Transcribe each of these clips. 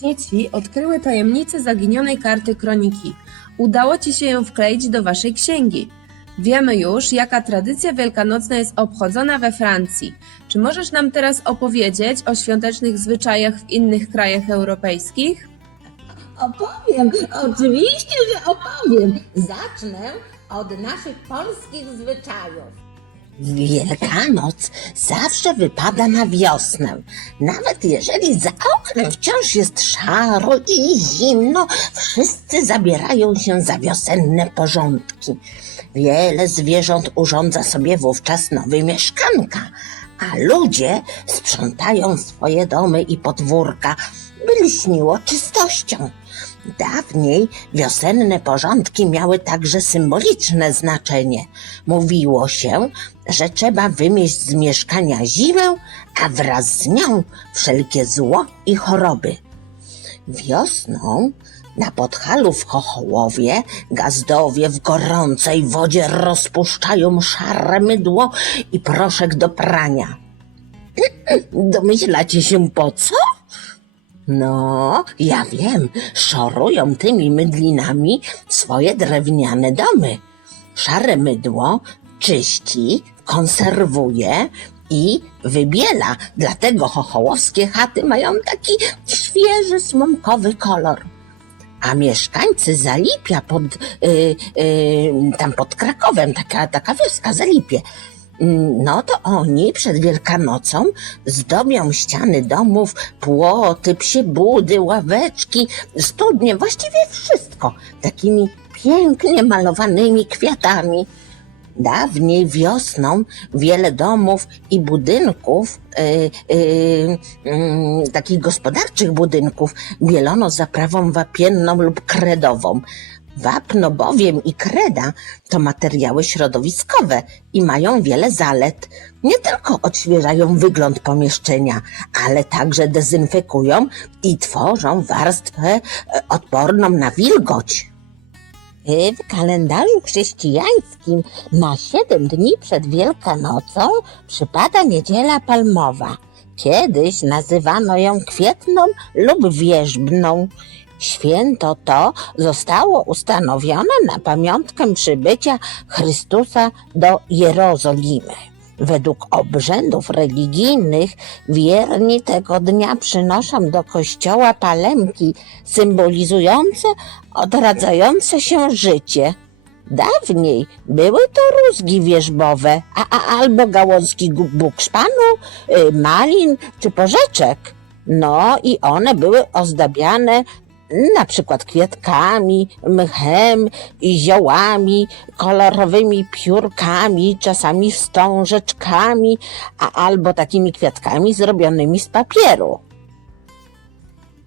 Dzieci odkryły tajemnicę zaginionej karty kroniki. Udało ci się ją wkleić do waszej księgi. Wiemy już, jaka tradycja wielkanocna jest obchodzona we Francji. Czy możesz nam teraz opowiedzieć o świątecznych zwyczajach w innych krajach europejskich? Opowiem, oczywiście, że opowiem. Zacznę od naszych polskich zwyczajów. Wielkanoc zawsze wypada na wiosnę. Nawet jeżeli za oknem wciąż jest szaro i zimno, wszyscy zabierają się za wiosenne porządki. Wiele zwierząt urządza sobie wówczas nowe mieszkanka, a ludzie sprzątają swoje domy i podwórka, by lśniło czystością. Dawniej wiosenne porządki miały także symboliczne znaczenie. Mówiło się, że trzeba wymieść z mieszkania zimę, a wraz z nią wszelkie zło i choroby. Wiosną na Podhalu w Chochołowie gazdowie w gorącej wodzie rozpuszczają szare mydło i proszek do prania. Domyślacie się po co? No, ja wiem, szorują tymi mydlinami swoje drewniane domy. Szare mydło czyści, konserwuje i wybiela, dlatego chochołowskie chaty mają taki świeży, słomkowy kolor. A mieszkańcy Zalipia pod, y, y, tam pod Krakowem, taka, taka wioska Zalipie, no to oni przed Wielkanocą zdobią ściany domów, płoty, psie budy, ławeczki, studnie, właściwie wszystko takimi pięknie malowanymi kwiatami. Dawniej wiosną wiele domów i budynków, y, y, mm, takich gospodarczych budynków, bielono zaprawą wapienną lub kredową. Wapno bowiem i kreda to materiały środowiskowe i mają wiele zalet. Nie tylko odświeżają wygląd pomieszczenia, ale także dezynfekują i tworzą warstwę e, odporną na wilgoć. W kalendarzu chrześcijańskim na siedem dni przed Wielkanocą przypada niedziela palmowa. Kiedyś nazywano ją kwietną lub wierzbną. Święto to zostało ustanowione na pamiątkę przybycia Chrystusa do Jerozolimy. Według obrzędów religijnych wierni tego dnia przynoszą do kościoła palemki symbolizujące odradzające się życie. Dawniej były to rózgi wierzbowe, a, a albo gałązki bukszpanu, y, malin czy porzeczek. No i one były ozdabiane na przykład kwiatkami, mchem, ziołami, kolorowymi piórkami, czasami wstążeczkami, a albo takimi kwiatkami zrobionymi z papieru.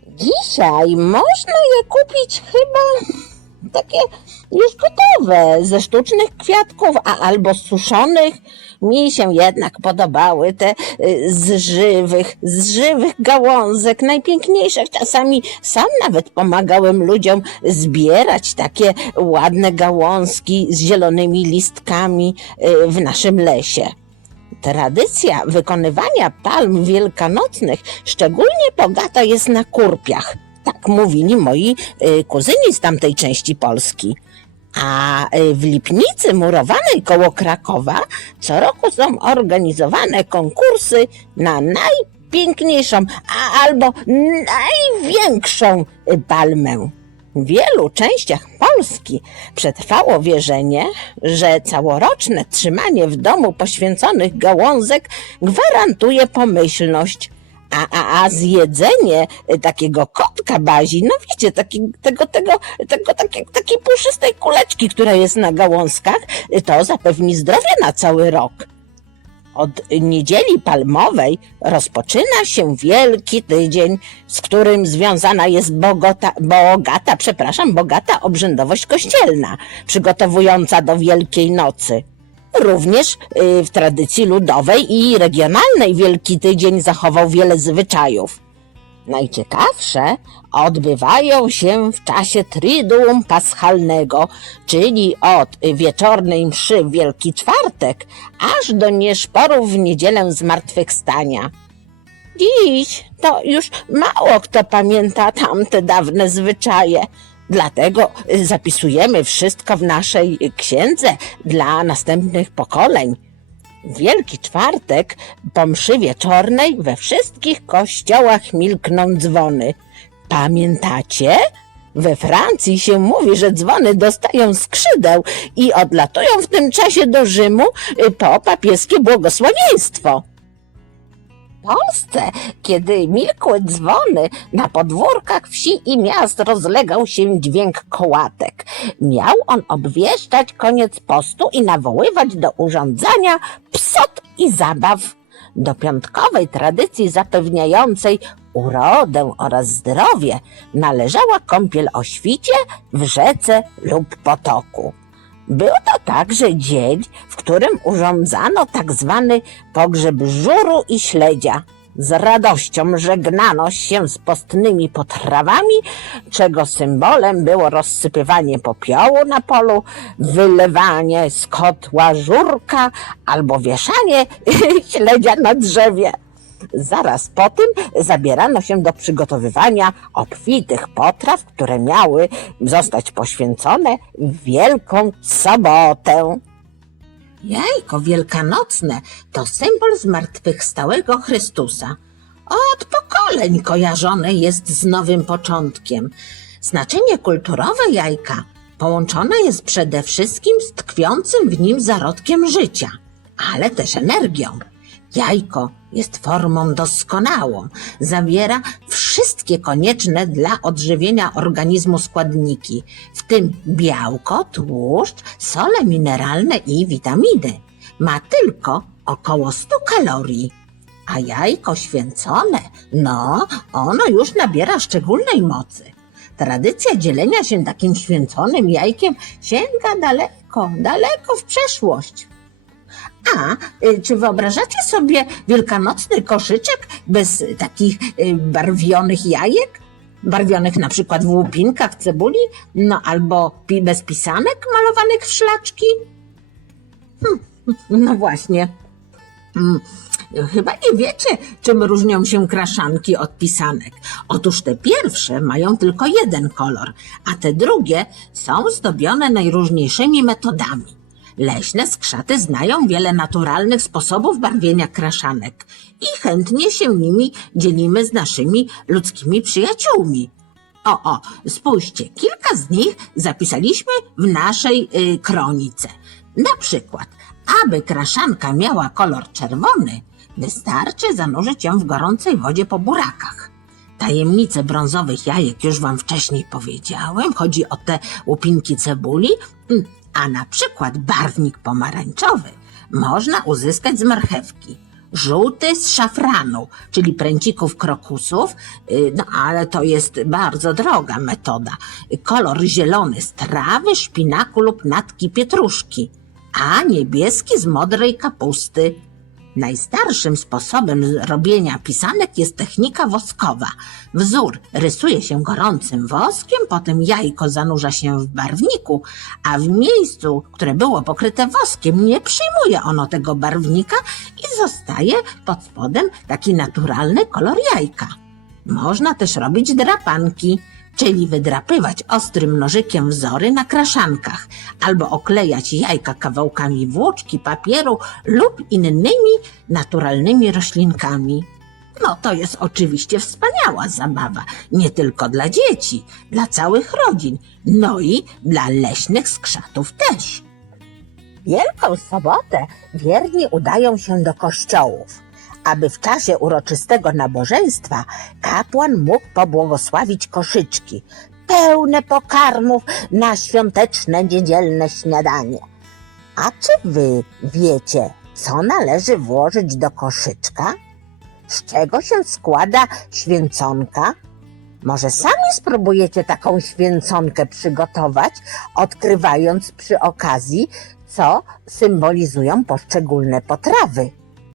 Dzisiaj można je kupić chyba takie już gotowe, ze sztucznych kwiatków, a albo z suszonych. Mi się jednak podobały te y, z żywych, z żywych gałązek, najpiękniejszych. Czasami sam nawet pomagałem ludziom zbierać takie ładne gałązki z zielonymi listkami y, w naszym lesie. Tradycja wykonywania palm wielkanocnych szczególnie bogata jest na kurpiach. Tak mówili moi y, kuzyni z tamtej części Polski. A y, w Lipnicy murowanej koło Krakowa co roku są organizowane konkursy na najpiękniejszą, a albo największą palmę. W wielu częściach Polski przetrwało wierzenie, że całoroczne trzymanie w domu poświęconych gałązek gwarantuje pomyślność, a, a, a zjedzenie y, takiego kotka bazi, no wiecie, taki, tego, tego, tego, takiej, takiej puszystej kuleczki, która jest na gałązkach, y, to zapewni zdrowie na cały rok. Od niedzieli palmowej rozpoczyna się wielki tydzień, z którym związana jest bogota, bogata, przepraszam, bogata obrzędowość kościelna, przygotowująca do Wielkiej Nocy. Również y, w tradycji ludowej i regionalnej Wielki Tydzień zachował wiele zwyczajów. Najciekawsze odbywają się w czasie Triduum Paschalnego, czyli od wieczornej mszy w Wielki Czwartek, aż do nieszporów w niedzielę Zmartwychwstania. Dziś to już mało kto pamięta tamte dawne zwyczaje. Dlatego y, zapisujemy wszystko w naszej księdze dla następnych pokoleń. Wielki czwartek po mszy wieczornej we wszystkich kościołach milkną dzwony. Pamiętacie? We Francji się mówi, że dzwony dostają skrzydeł i odlatują w tym czasie do Rzymu y, po papieskie błogosławieństwo. Polsce, kiedy milkły dzwony, na podwórkach wsi i miast rozlegał się dźwięk kołatek. Miał on obwieszczać koniec postu i nawoływać do urządzania psot i zabaw. Do piątkowej tradycji zapewniającej urodę oraz zdrowie należała kąpiel o świcie w rzece lub potoku. Był to także dzień, w którym urządzano tak zwany pogrzeb żuru i śledzia. Z radością żegnano się z postnymi potrawami, czego symbolem było rozsypywanie popiołu na polu, wylewanie z kotła żurka albo wieszanie śledzia na drzewie. Zaraz po tym zabierano się do przygotowywania obfitych potraw, które miały zostać poświęcone w Wielką Sobotę. Jajko wielkanocne to symbol zmartwychwstałego Chrystusa. Od pokoleń kojarzone jest z nowym początkiem. Znaczenie kulturowe jajka połączone jest przede wszystkim z tkwiącym w nim zarodkiem życia, ale też energią. Jajko jest formą doskonałą. Zawiera wszystkie konieczne dla odżywienia organizmu składniki, w tym białko, tłuszcz, sole mineralne i witaminy. Ma tylko około 100 kalorii. A jajko święcone, no, ono już nabiera szczególnej mocy. Tradycja dzielenia się takim święconym jajkiem sięga daleko, daleko w przeszłość. A y, czy wyobrażacie sobie wielkanocny koszyczek bez takich y, barwionych jajek? Barwionych na przykład w łupinkach cebuli, no albo bez pisanek malowanych w szlaczki? Hm, no właśnie. Mm, Chyba nie wiecie, czym różnią się kraszanki od pisanek. Otóż te pierwsze mają tylko jeden kolor, a te drugie są zdobione najróżniejszymi metodami. Leśne skrzaty znają wiele naturalnych sposobów barwienia kraszanek i chętnie się nimi dzielimy z naszymi ludzkimi przyjaciółmi. O, o, spójrzcie, kilka z nich zapisaliśmy w naszej y, kronice. Na przykład, aby kraszanka miała kolor czerwony, wystarczy zanurzyć ją w gorącej wodzie po burakach. Tajemnice brązowych jajek już wam wcześniej powiedziałem. Chodzi o te łupinki cebuli. A na przykład barwnik pomarańczowy można uzyskać z marchewki. Żółty z szafranu, czyli pręcików krokusów, y, no ale to jest bardzo droga metoda. Kolor zielony z trawy, szpinaku lub natki pietruszki, a niebieski z modrej kapusty. Najstarszym sposobem robienia pisanek jest technika woskowa. Wzór rysuje się gorącym woskiem, potem jajko zanurza się w barwniku, a w miejscu, które było pokryte woskiem, nie przyjmuje ono tego barwnika i zostaje pod spodem taki naturalny kolor jajka. Można też robić drapanki, czyli wydrapywać ostrym nożykiem wzory na kraszankach, albo oklejać jajka kawałkami włóczki, papieru lub innymi naturalnymi roślinkami. No to jest oczywiście wspaniała zabawa, nie tylko dla dzieci, dla całych rodzin, no i dla leśnych skrzatów też. Wielką sobotę wierni udają się do kościołów, aby w czasie uroczystego nabożeństwa kapłan mógł pobłogosławić koszyczki, pełne pokarmów na świąteczne niedzielne śniadanie. A czy wy wiecie, co należy włożyć do koszyczka? Z czego się składa święconka? Może sami spróbujecie taką święconkę przygotować, odkrywając przy okazji, co symbolizują poszczególne potrawy.